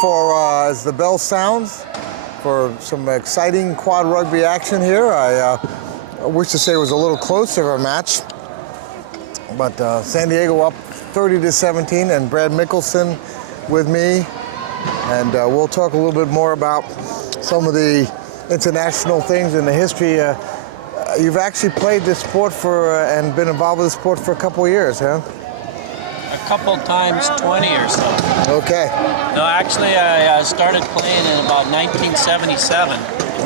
for, as the bell sounds, for some exciting quad rugby action here. I wish to say it was a little closer of a match, but San Diego up 30-17, and Brad Mickelson with me, and we'll talk a little bit more about some of the international things in the history. You've actually played this sport for and been involved with the sport for a couple of years, huh? A couple times 20 or so. Okay. No, actually, I started playing in about 1977.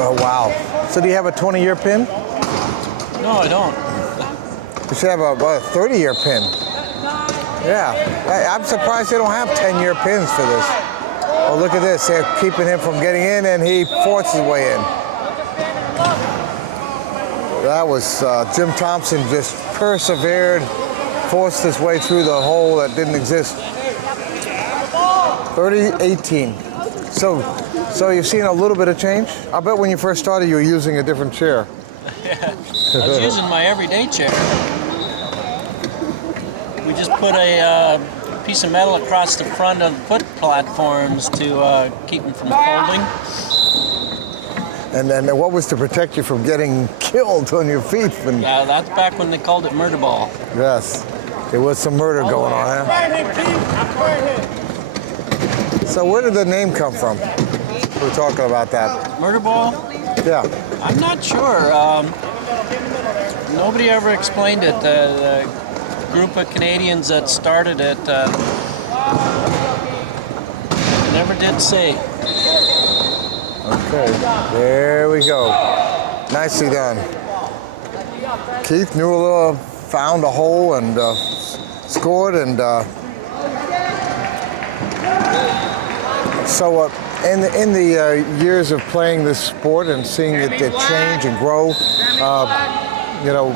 Oh, wow. So do you have a 20-year pin? No, I don't. You should have a 30-year pin. Yeah. I'm surprised they don't have 10-year pins for this. Oh, look at this. They're keeping him from getting in, and he forced his way in. That was Jim Thompson just persevered, forced his way through the hole that didn't exist. 30-18. So you've seen a little bit of change? I bet when you first started, you were using a different chair. Yeah, I was using my everyday chair. We just put a piece of metal across the front of foot platforms to keep them from folding. And then what was to protect you from getting killed on your feet? Yeah, that's back when they called it murder ball. Yes, there was some murder going on, huh? So where did the name come from? We were talking about that. Murder ball? Yeah. I'm not sure. Nobody ever explained it. The group of Canadians that started it never did say. Okay, there we go. Nicely done. Keith Newell found a hole and scored, and so in the years of playing this sport and seeing it change and grow, you know,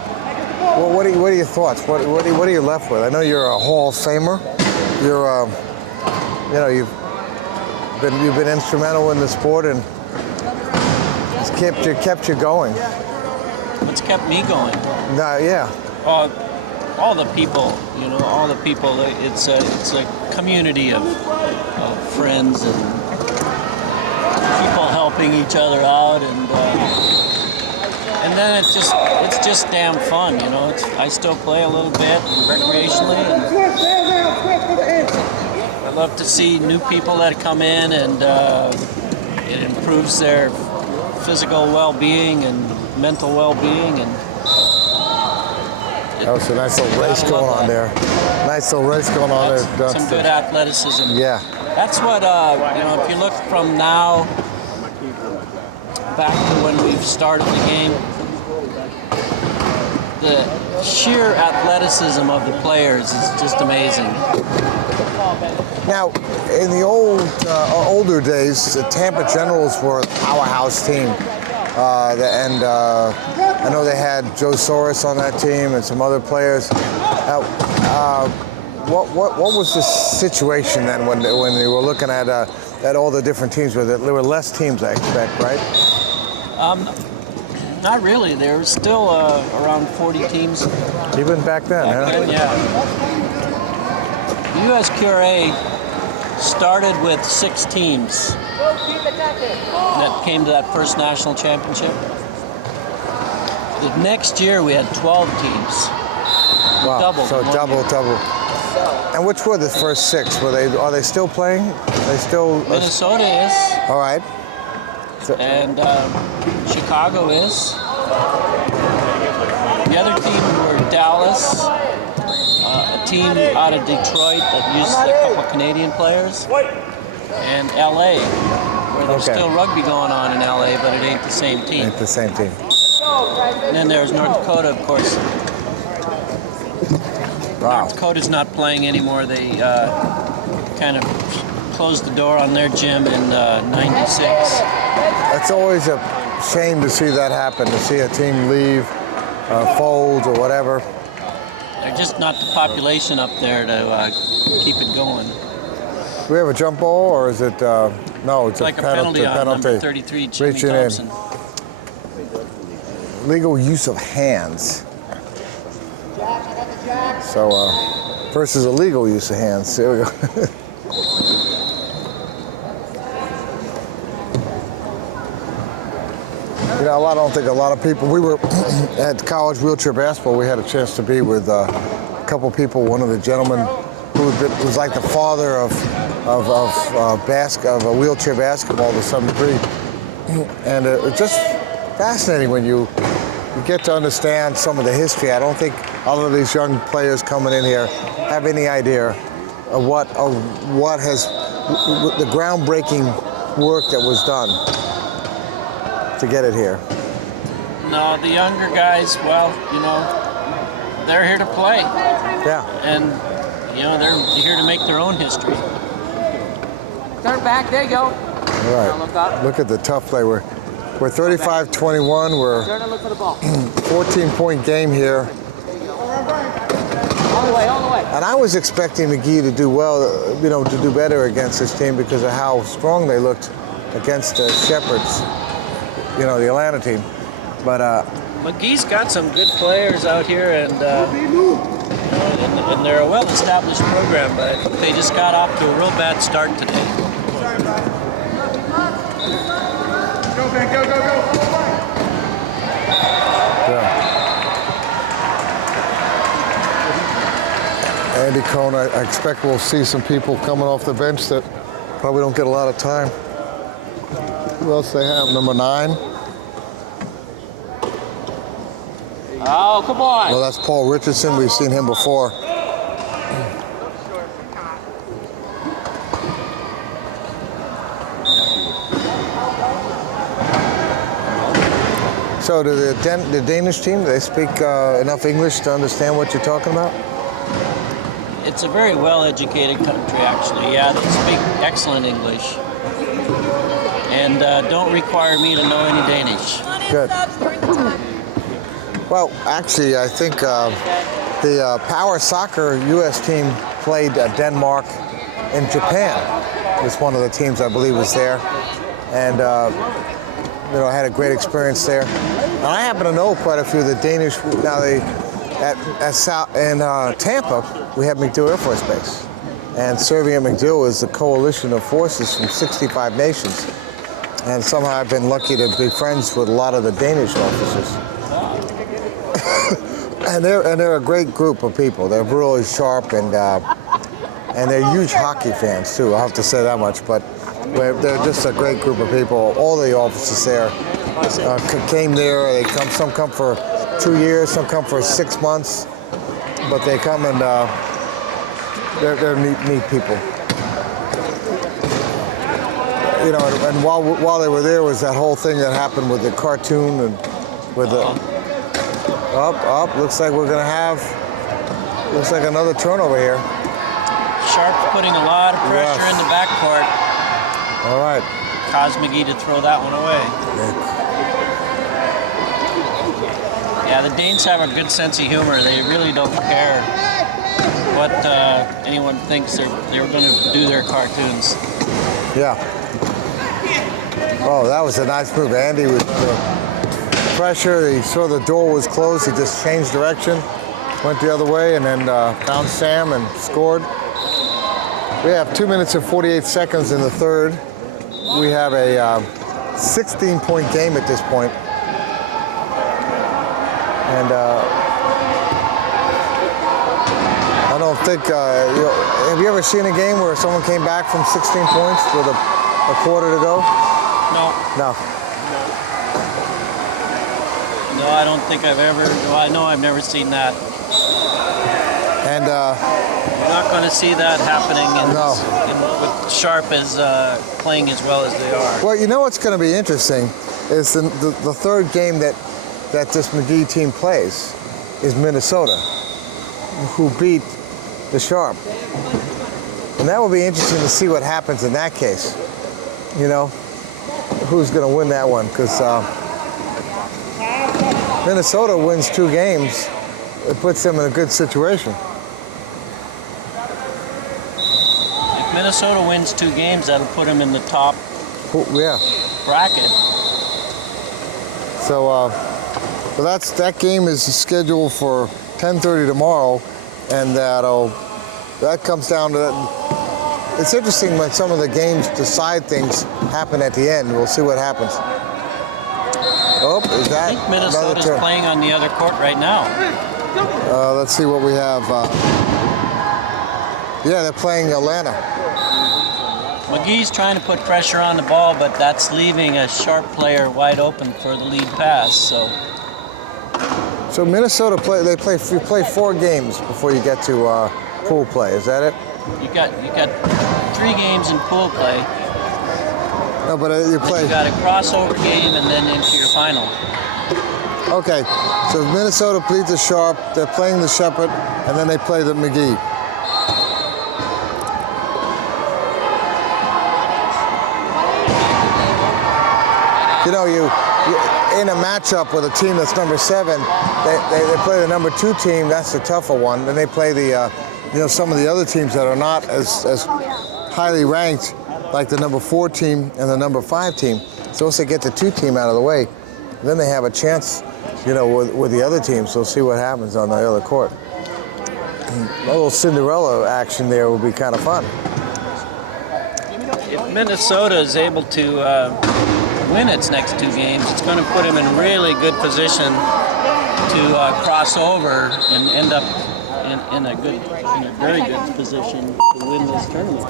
what are your thoughts? What are you left with? I know you're a Hall of Famer. You're you know, you've been instrumental in the sport, and it's kept you going. What's kept me going? Yeah. All the people, you know, all the people. It's a community of friends and people helping each other out, and then it's just damn fun, you know. I still play a little bit recreationally, and I love to see new people that come in, and it improves their physical well-being and mental well-being, and that was a nice little race going on there. Nice little race going on there. Some good athleticism. Yeah. That's what, you know, if you look from now back to when we've started the game, the sheer athleticism of the players is just amazing. Now, in the older days, the Tampa Generals were a powerhouse team. And I know they had Joe Soros on that team and some other players. What was the situation then when they were looking at all the different teams? There were less teams, I expect, right? Not really. There was still around 40 teams. Even back then, huh? Then, yeah. The USQRA started with 6 teams that came to that first national championship. The next year we had 12 teams. Wow. Double. So double. And which were the first 6? Are they still playing? Minnesota is. All right. And Chicago is. The other team were Dallas, a team out of Detroit that used a couple of Canadian players, and LA, where there's still rugby going on in LA, but it ain't the same team. Ain't the same team. And then there's North Dakota, of course. Wow. North Dakota's not playing anymore. They kind of closed the door on their gym in '96. It's always a shame to see that happen, to see a team leave, fold or whatever. There's just not the population up there to keep it going. Do we have a jump ball, or is it, no, it's like a penalty on number 33, Jimmy Reaching Thompson. in. Legal use of hands. So, versus illegal use of hands. There we go. I don't think a lot of people. We were at college wheelchair basketball. We had a chance to be with a couple people. One of the gentlemen who was like the father of wheelchair basketball to some degree, and it's just fascinating when you get to understand some of the history. I don't think all of these young players coming in here have any idea of what has the groundbreaking work that was done to get it here. No, the younger guys, well, they're here to play. Yeah. And, they're here to make their own history. Turn back, there you go. All right. Look at the tough play. We're 35-21. We're Turn and look for the ball. 14-point game here. All the way, all the way. And I was expecting Magee to do well, to do better against this team because of how strong they looked against the Shepherds, the Atlanta team. But Magee's got some good players out here, and they're a well-established program, but they just got off to a real bad start today. Go, man, go, go, go. yeah. Andy Cohn, I expect we'll see some people coming off the bench that probably don't get a lot of time. Who else they have? Number 9. Oh, come on. Well, that's Paul Richardson. We've seen him before. So do the Danish team, do they speak enough English to understand what you're talking about? It's a very well-educated country, actually. Yeah, they speak excellent English. And don't require me to know any Danish. Good. Well, actually, I think the Power Soccer U.S. team played Denmark in Japan. It's one of the teams I believe was there. And I had a great experience there. And I happen to know quite a few of the Danish. Now in Tampa, we have MacDill Air Force Base. And serving at MacDill is a coalition of forces from 65 nations. And somehow I've been lucky to be friends with a lot of the Danish officers. and they're a great group of people. They're really sharp and they're huge hockey fans too. I have to say that much. But they're just a great group of people. All the officers there came there. Some come for 2 years, some come for 6 months, but they come and they're neat people. And while they were there was that whole thing that happened with the cartoon and with the looks like we're gonna have another turnover here. Sharp's putting a lot of pressure in the backcourt. All right. Caused Magee to throw that one away. Yeah, the Danes have a good sense of humor. They really don't care what anyone thinks. They're going to do their cartoons. Yeah. Oh, that was a nice move. Andy with the pressure. He saw the door was closed. He just changed direction, went the other way, and then found Sam and scored. We have 2 minutes and 48 seconds in the third. We have a 16-point game at this point. And I don't think, have you ever seen a game where someone came back from 16 points with a quarter to go? No. No. No, I don't think I've ever, I know I've never seen that. And you're not going to see that happening with Sharp as playing as well as they are. Well, what's going to be interesting is the third game that this Magee team plays is Minnesota, who beat the Sharp. And that will be interesting to see what happens in that case. Who's going to win that one? Because Minnesota wins 2 games, it puts them in a good situation. If Minnesota wins 2 games, that'll put them in the top bracket. So that game is scheduled for 10:30 tomorrow, and that comes down to that. It's interesting when some of the games decide things happen at the end. We'll see what happens. Oh, is I that think another Minnesota's turn? playing on the other court right now. Let's see what we have. Yeah, they're playing Atlanta. Magee's trying to put pressure on the ball, but that's leaving a sharp player wide open for the lead pass. So Minnesota you play 4 games before you get to pool play. Is that it? You got 3 games in pool play. No, but you play. You got a crossover game and then into your final. Okay, so Minnesota plays the Sharp. They're playing the Shepherd, and then they play the Magee. You know, you in a matchup with a team that's number 7, they play the number 2 team. That's the tougher one. Then they play the some of the other teams that are not as highly ranked, like the number 4 team and the number 5 team. So once they get the 2 team out of the way, then they have a chance, with the other teams. So see what happens on the other court. A little Cinderella action there would be kind of fun. If Minnesota is able to win its next 2 games, it's going to put them in really good position to cross over and end up in a very good position to win this tournament.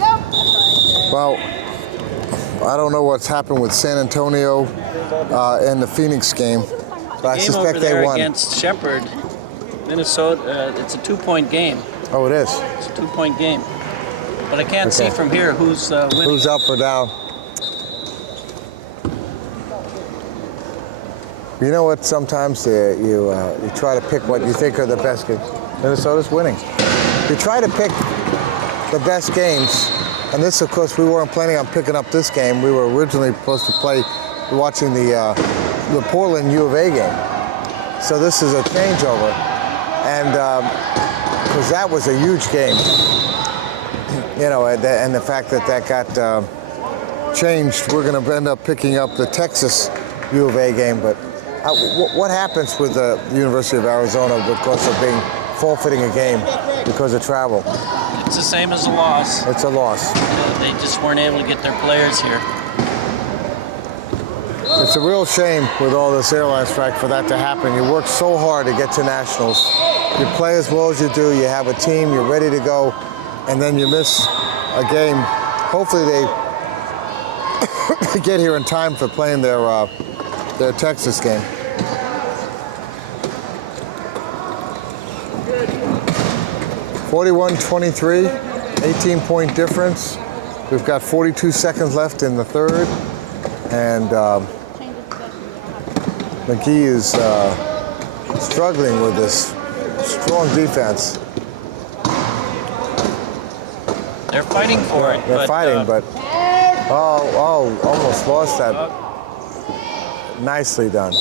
Well, I don't know what's happened with San Antonio in the Phoenix game, but I suspect they won. Against Shepherd, Minnesota, it's a 2-point game. Oh, it is. It's a 2-point game. But I can't see from here who's winning. Who's up or down. You know what? Sometimes you try to pick what you think are the best games. Minnesota's winning. You try to pick the best games, and this, of course, we weren't planning on picking up this game. We were originally supposed to play watching the Portland U of A game. So this is a changeover, and because that was a huge game, and the fact that got changed, we're going to end up picking up the Texas U of A game. But what happens with the University of Arizona because of being forfeiting a game because of travel? It's the same as a loss. It's a loss. They just weren't able to get their players here. It's a real shame with all this airline strike for that to happen. You work so hard to get to nationals. You play as well as you do. You have a team. You're ready to go, and then you miss a game. Hopefully they get here in time for playing their Texas game. (41-23), 18-point difference. We've got 42 seconds left in the third, and Magee is struggling with this strong defense. They're fighting for it. They're fighting, but almost lost that. Nicely done.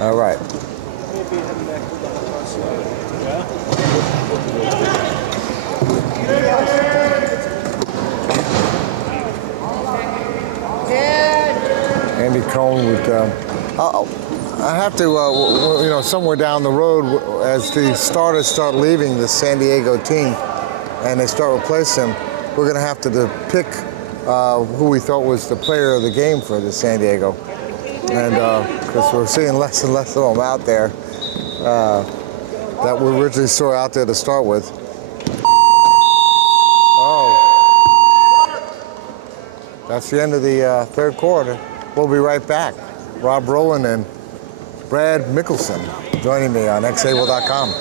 All right. Andy Cohn would. I have to, somewhere down the road, as the starters start leaving the San Diego team, and they start replacing them, we're going to have to pick who we thought was the player of the game for the San Diego. And because we're seeing less and less of them out there that we originally saw out there to start with. Oh. That's the end of the third quarter. We'll be right back. Rob Rowland and Brad Mickelson joining me on xable.com.